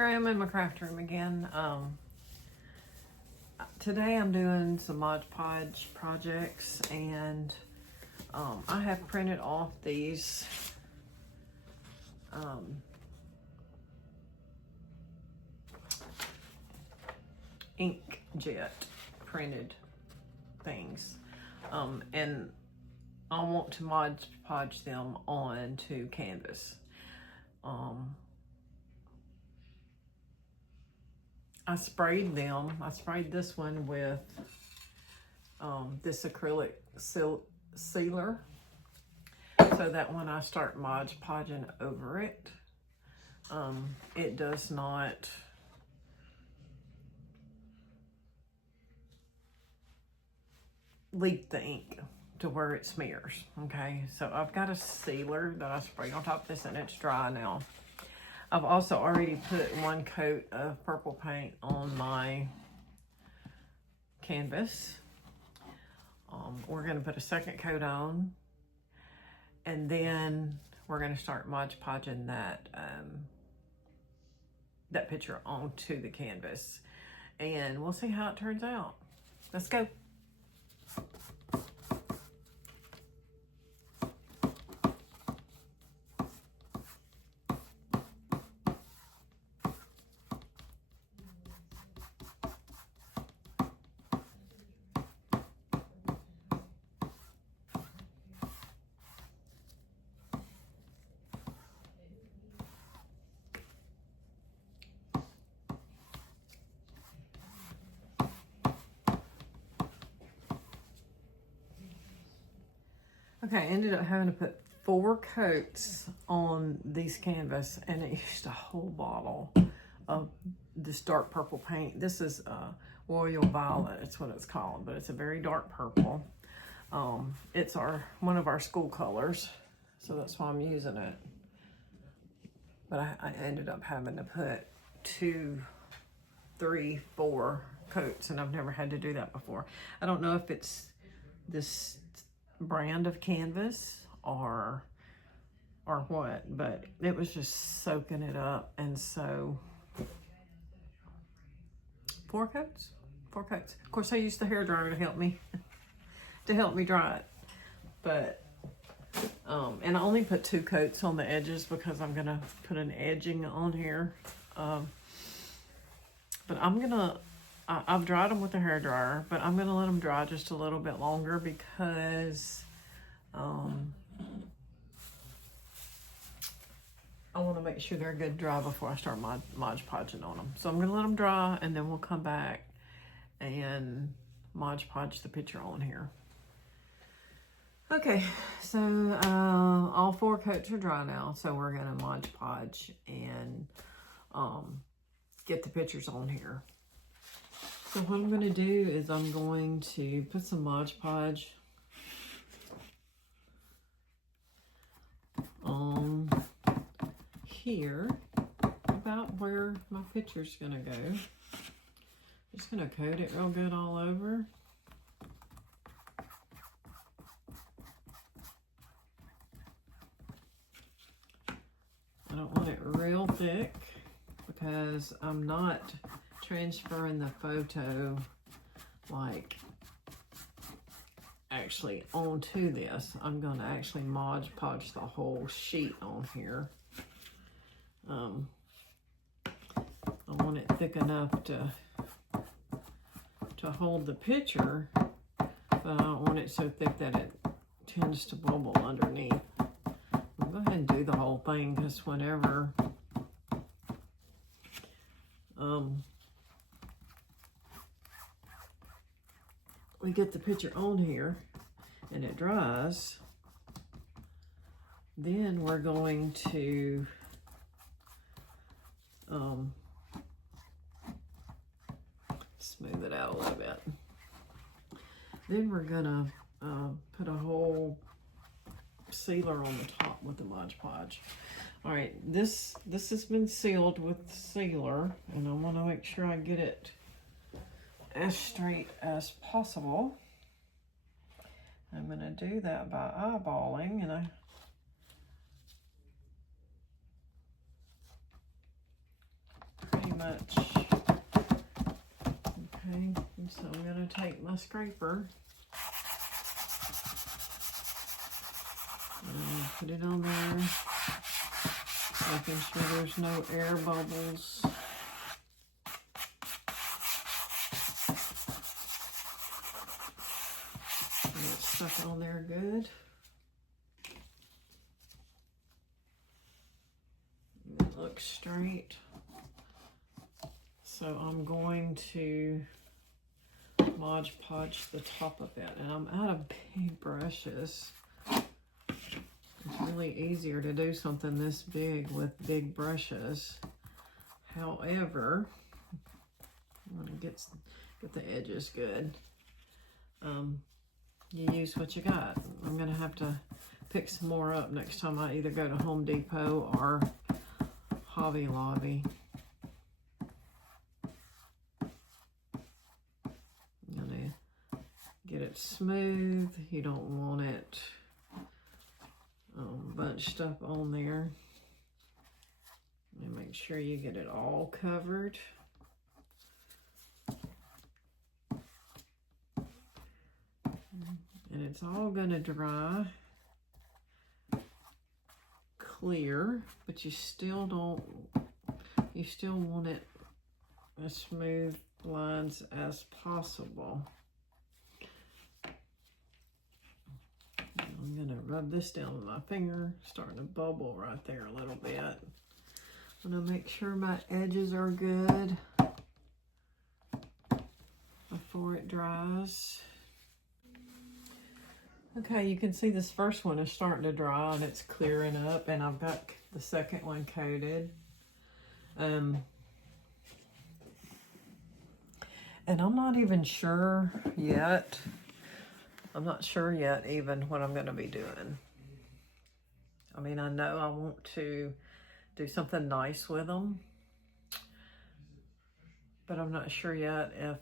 here I am in my craft room again. Today I'm doing some Modge Podge projects, and I have printed off these inkjet printed things, and I want to Modge Podge them onto canvas. I sprayed them. I sprayed this one with this acrylic sealer, so that when I start Modge Podging over it, it does not leak the ink to where it smears. Okay, so I've got a sealer that I sprayed on top of this, and it's dry now. I've also already put one coat of purple paint on my canvas. We're going to put a second coat on, and then we're going to start Modge Podging that that picture onto the canvas, and we'll see how it turns out. Let's go. Okay, I ended up having to put 4 coats on these canvas, and it used a whole bottle of this dark purple paint. This is Royal Violet, it's what it's called, but it's a very dark purple. It's one of our school colors, so that's why I'm using it. But I ended up having to put 2, 3, 4 coats, and I've never had to do that before. I don't know if it's this brand of canvas or what, but it was just soaking it up. And so 4 coats. Of course, I used the hairdryer to help me dry it, but and I only put 2 coats on the edges because I'm gonna put an edging on here. But I've dried them with the hairdryer, but I'm gonna let them dry just a little bit longer because I want to make sure they're good dry before I start Modge Podging on them. So I'm gonna let them dry, and then we'll come back and Modge Podge the picture on here. Okay, so all 4 coats are dry now, so we're gonna Modge Podge and get the pictures on here. So what I'm going to do is I'm going to put some Modge Podge on here, about where my picture's going to go. Just going to coat it real good all over. I don't want it real thick because I'm not transferring the photo like actually onto this. I'm going to actually Modge Podge the whole sheet on here. I want it thick enough to hold the picture, but I don't want it so thick that it tends to bubble underneath. I'll go ahead and do the whole thing, because whenever we get the picture on here and it dries, then we're going to smooth it out a little bit. Then we're gonna put a whole sealer on the top with the Modge Podge. All right, this has been sealed with sealer, and I want to make sure I get it as straight as possible. I'm going to do that by eyeballing, and much. Okay, so I'm gonna take my scraper and put it on there, making sure there's no air bubbles. And it's stuck on there good. And it looks straight. So I'm going to Modge Podge the top of it, and I'm out of big brushes. It's really easier to do something this big with big brushes. However, I want to get the edges good. You use what you got. I'm gonna have to pick some more up next time I either go to Home Depot or Hobby Lobby. I'm gonna get it smooth. You don't want it bunched up on there. And make sure you get it all covered. And it's all gonna dry clear, but you still want it as smooth lines as possible. I'm gonna rub this down with my finger, starting to bubble right there a little bit. I'm gonna make sure my edges are good before it dries. Okay, you can see this first one is starting to dry and it's clearing up, and I've got the second one coated. And I'm not even sure yet. I'm not sure yet even what I'm gonna be doing. I mean, I know I want to do something nice with them, but I'm not sure yet if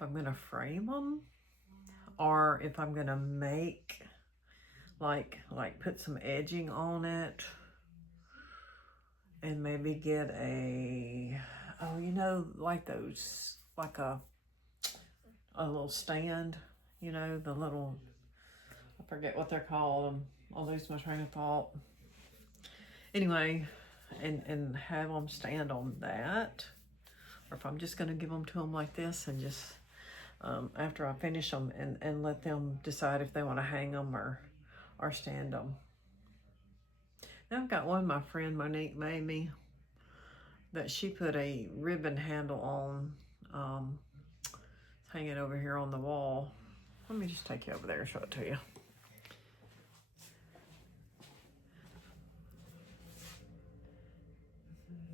I'm gonna frame them or if I'm gonna make like put some edging on it and maybe get a, oh, you know, like those, like a little stand, you know, the little, I forget what they're called. I'll lose my train of thought. Anyway, and have them stand on that, or if I'm just gonna give them to them like this and just after I finish them and let them decide if they want to hang them or stand them. Now I've got one my friend Monique made me that she put a ribbon handle on, hanging over here on the wall. Let me just take you over there and show it to you.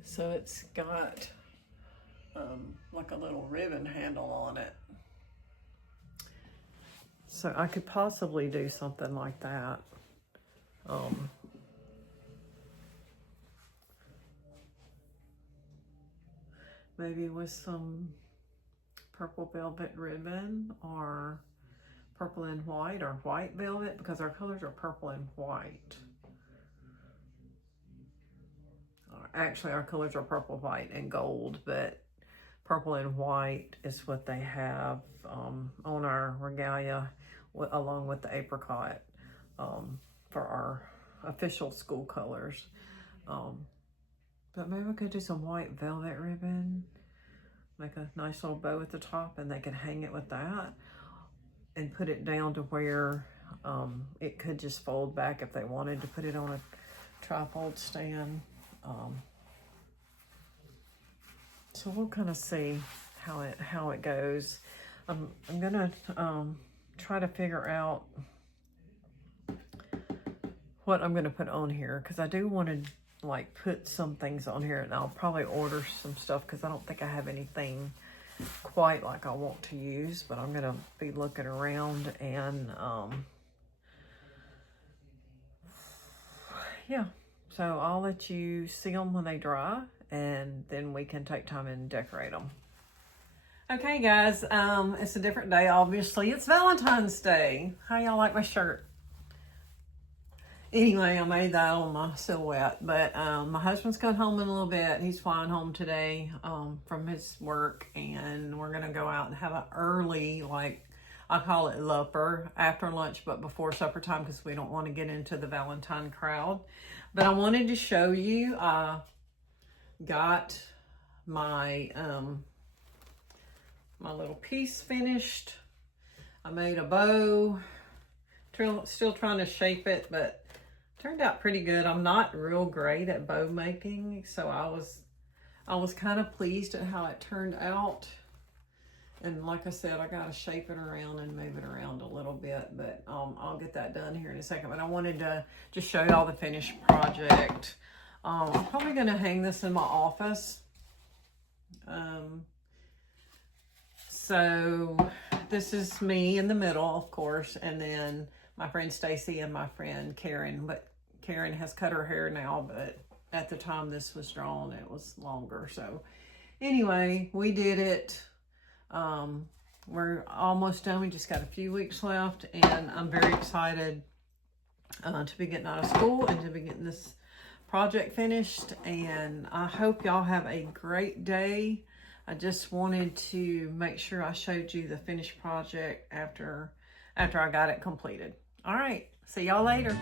So it's got like a little ribbon handle on it. So I could possibly do something like that. Maybe with some purple velvet ribbon or purple and white or white velvet, because our colors are purple and white. Actually, our colors are purple, white, and gold, but purple and white is what they have on our regalia, along with the apricot, for our official school colors. But maybe we could do some white velvet ribbon, make a nice little bow at the top, and they could hang it with that and put it down to where it could just fold back if they wanted to put it on a trifold stand. So we'll kind of see how it goes. I'm gonna try to figure out what I'm gonna put on here, because I do want to like put some things on here, and I'll probably order some stuff because I don't think I have anything quite like I want to use, but I'm gonna be looking around and yeah. So I'll let you see them when they dry, and then we can take time and decorate them. Okay, guys, it's a different day, obviously. It's Valentine's Day. How y'all like my shirt? Anyway, I made that on my silhouette, but my husband's coming home in a little bit. He's flying home today from his work, and we're gonna go out and have an early, like I call it loper, after lunch but before supper time, because we don't want to get into the Valentine crowd. But I wanted to show you, I got my my little piece finished. I made a bow, still trying to shape it, but turned out pretty good. I'm not real great at bow making, so I was kind of pleased at how it turned out. And like I said, I got to shape it around and move it around a little bit, but I'll get that done here in a second. But I wanted to just show you all the finished project. I'm probably going to hang this in my office. So this is me in the middle, of course, and then my friend Stacy and my friend Karen, but Karen has cut her hair now, but at the time this was drawn, it was longer. So anyway, we did it. We're almost done. We just got a few weeks left, and I'm very excited to be getting out of school and to be getting this project finished. And I hope y'all have a great day. I just wanted to make sure I showed you the finished project after I got it completed. All right, see y'all later.